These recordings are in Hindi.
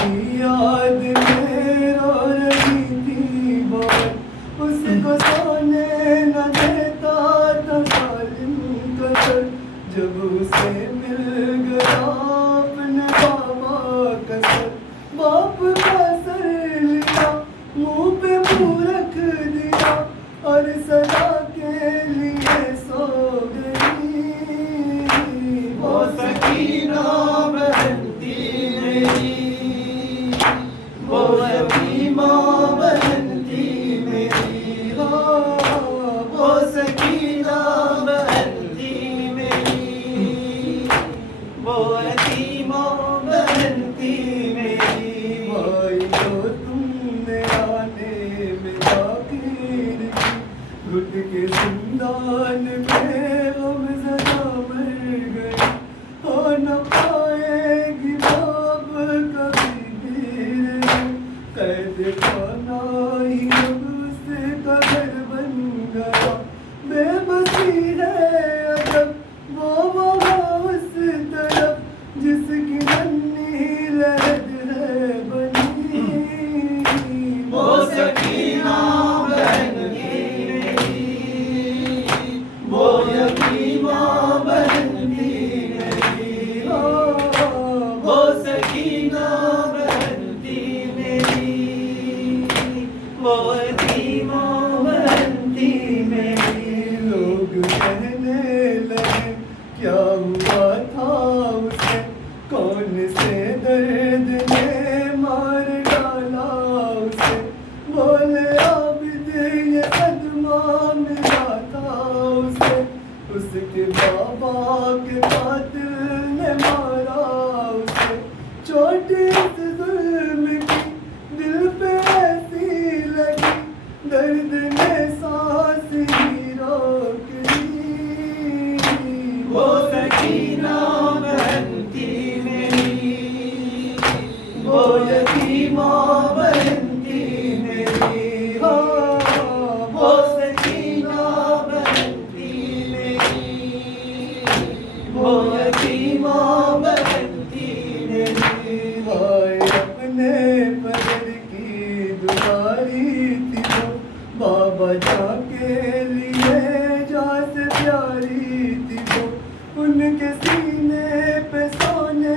की याद में रो रही थी बहुत, उसको सोने न देता था जालिम कदर। जब उसे मिल गया अपने बाबा का सर, बाप का सर लिया मुंह पे मुंह रख दिया और सदा के लिए सो गई। वो सकीना बहन थी मेरी, वो यतीमा बहन थी मेरी, वो सकीना बहन थी मेरी, वो यतीमा बहन थी मेरी। भाई तो तुमने आने में ताकीर की, घुट के जिंदान में गमज़दा मर गई। हो न पाएगी बाप कभी भी, कैद खाना ही अब उसका घर बन गया। बेबसी है अजब वो वहाँ उस तरफ, जिसकी नन्ही लहद है बनी। वो सकीना बहन थी मेरी, वो यतीमा बहन थी मेरी, वो सकीना बहन थी मेरी, वो यतीमा बहन थी मेरी। लोग कहने लगे क्या हुआ था उसे, कौन से दर्द ने मार डाला उसे। बोले आबिद ये सदमा मिला था उसे, उसके बाबा के कातिल ने मारा उसे। चोट इस जुल्म की दिल पे ऐसी लगी, दर्द ने सांस ही रोक ली। वो सकीना बहन थी मेरी, वो यतीमा बहन थी मेरी, वो सकीना बहन थी मेरी, वो यतीमा बहन थी मेरी। हाय अपने पदर की दुआरी थी वो, बाबा जाके लिए जा से प्यारी थी वो। उनके सीने पे सोने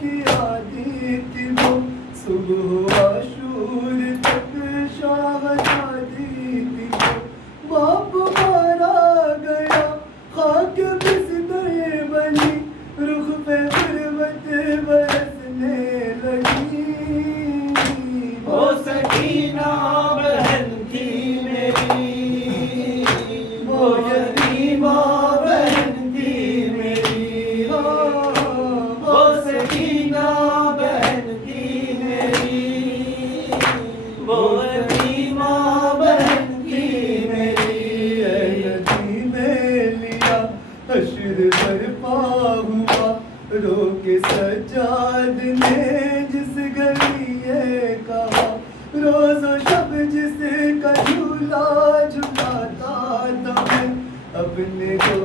की आदि थी वो, सुबह आशूर तक शाहजादी थी वो। बाप मारा गया खाक बिस्तर बनी, रुख पे गुर्बत बरसने लगी। वो सकीना बहन थी मेरी, वो यतीमा बहन थी मेरी, वो सकीना बहन थी मेरी, वो यतीमा बहन थी मेरी। यतीमे लिया हश्र बरपा हुआ, रोके सज्जाद ने जिस गली ये कहा। रोज़ो शब जिसका झूला झुलाता था मैं अपने को